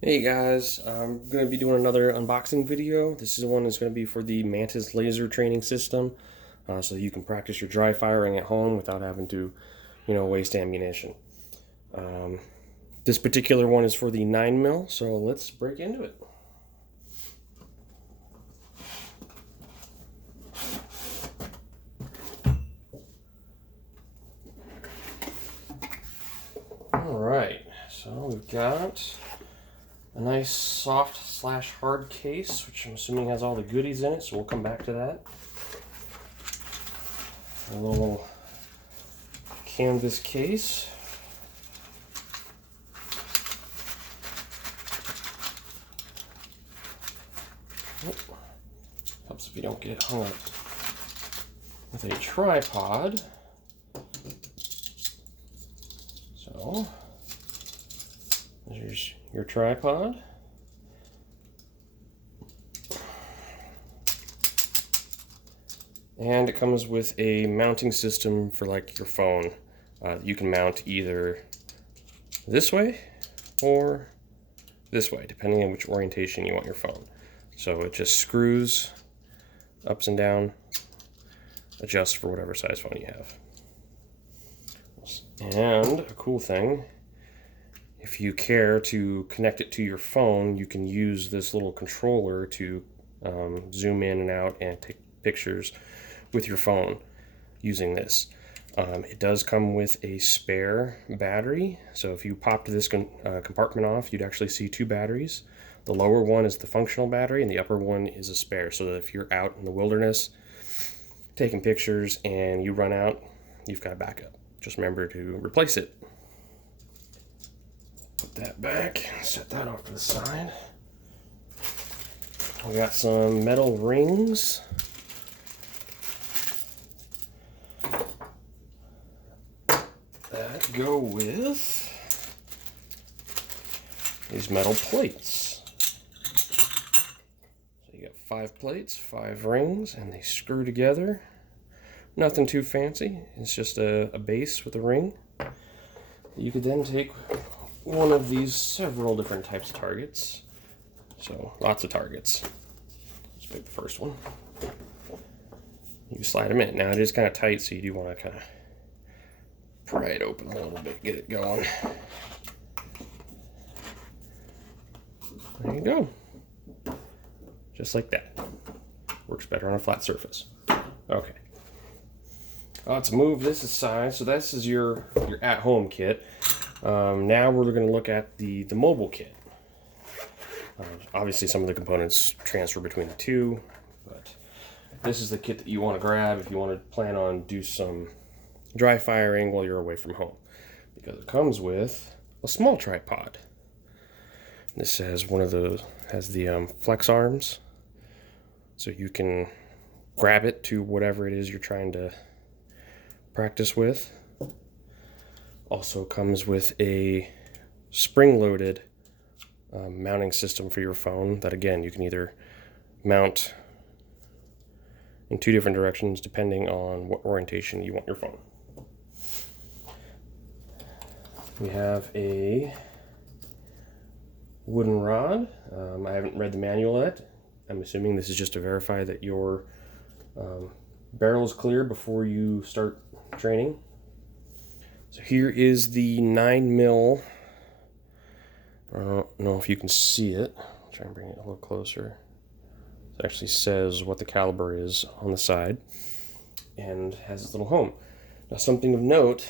Hey guys, I'm going to be doing another unboxing video. This is one that's going to be for the Mantis laser training system, so you can practice your dry firing at home without having to, waste ammunition. Um, this particular one is for the 9 mil, so let's break into it. Alright, so we've got a nice soft slash hard case, which I'm assuming has all the goodies in it, so we'll come back to that. A little canvas case. Helps if you don't get hung up with a tripod. So, there's your tripod. And it comes with a mounting system for like your phone. You can mount either this way or this way, depending on which orientation you want your phone. So it just screws ups and down, adjusts for whatever size phone you have. And a cool thing, if you care to connect it to your phone, you can use this little controller to zoom in and out and take pictures with your phone using this. It does come with a spare battery, so if you popped this compartment off, you'd actually see two batteries. The lower one is the functional battery and the upper one is a spare, so that if you're out in the wilderness taking pictures and you run out, you've got a backup. Just remember to replace it. Put that back, set that off to the side. We got some metal rings. That go with these metal plates. So you got 5 plates, 5 rings, and they screw together. Nothing too fancy, it's just a base with a ring. You could then take one of these several different types of targets. So lots of targets. Let's pick the first one. You can slide them in. Now it is kind of tight, so you do want to kind of pry it open a little bit, get it going. There you go. Just like that. Works better on a flat surface. Okay. Let's move this aside. So this is your at-home kit. Now we're going to look at the mobile kit. Obviously some of the components transfer between the two, but this is the kit that you want to grab if you want to plan on do some dry firing while you're away from home, because it comes with a small tripod. This has has the flex arms, so you can grab it to whatever it is you're trying to practice with. Also comes with a spring-loaded mounting system for your phone that, again, you can either mount in 2 different directions depending on what orientation you want your phone. We have a wooden rod. I haven't read the manual yet. I'm assuming this is just to verify that your barrel is clear before you start training. So here is the 9 mil. I don't know if you can see it. I'll try and bring it a little closer. It actually says what the caliber is on the side and has its little home. Now, something of note,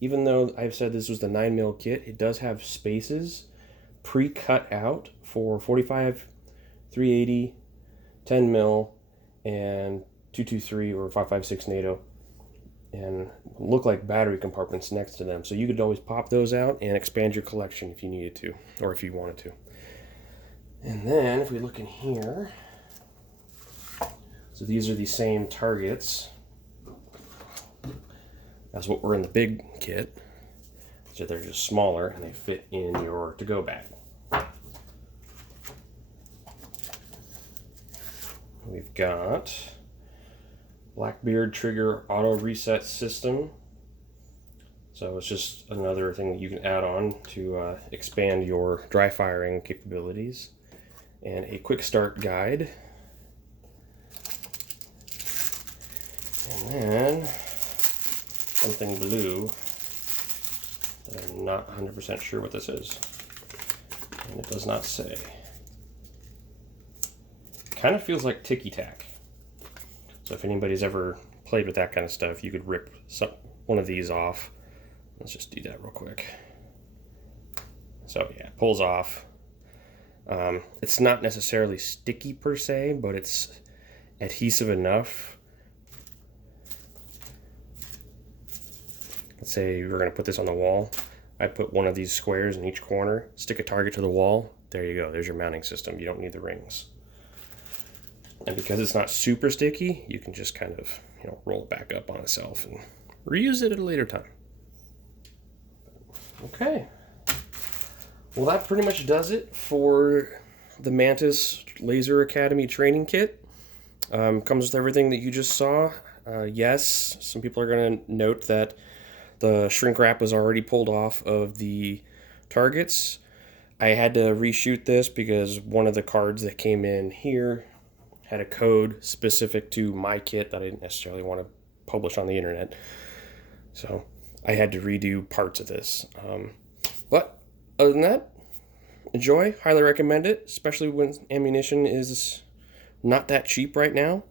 even though I've said this was the 9 mil kit, it does have spaces pre-cut out for 45, 380, 10 mil, and 223 or 556 NATO, and look like battery compartments next to them. So you could always pop those out and expand your collection if you needed to, or if you wanted to. And then if we look in here, so these are the same targets as what were in the big kit. So they're just smaller and they fit in your to-go bag. We've got Blackbeard trigger auto reset system. So it's just another thing that you can add on to expand your dry firing capabilities. And a quick start guide. And then something blue that I'm not 100% sure what this is. And it does not say. Kind of feels like ticky-tack. So if anybody's ever played with that kind of stuff, you could rip one of these off. Let's just do that real quick. So yeah, it pulls off. It's not necessarily sticky per se, but it's adhesive enough. Let's say we're going to put this on the wall. I put one of these squares in each corner, stick a target to the wall. There you go. There's your mounting system. You don't need the rings. And because it's not super sticky, you can just kind of, roll it back up on itself and reuse it at a later time. Okay. Well, that pretty much does it for the Mantis Laser Academy training kit. Comes with everything that you just saw. Yes, some people are going to note that the shrink wrap was already pulled off of the targets. I had to reshoot this because one of the cards that came in here had a code specific to my kit that I didn't necessarily want to publish on the internet. So I had to redo parts of this. But other than that, enjoy. Highly recommend it, especially when ammunition is not that cheap right now.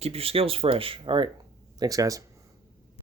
Keep your skills fresh. All right. Thanks, guys.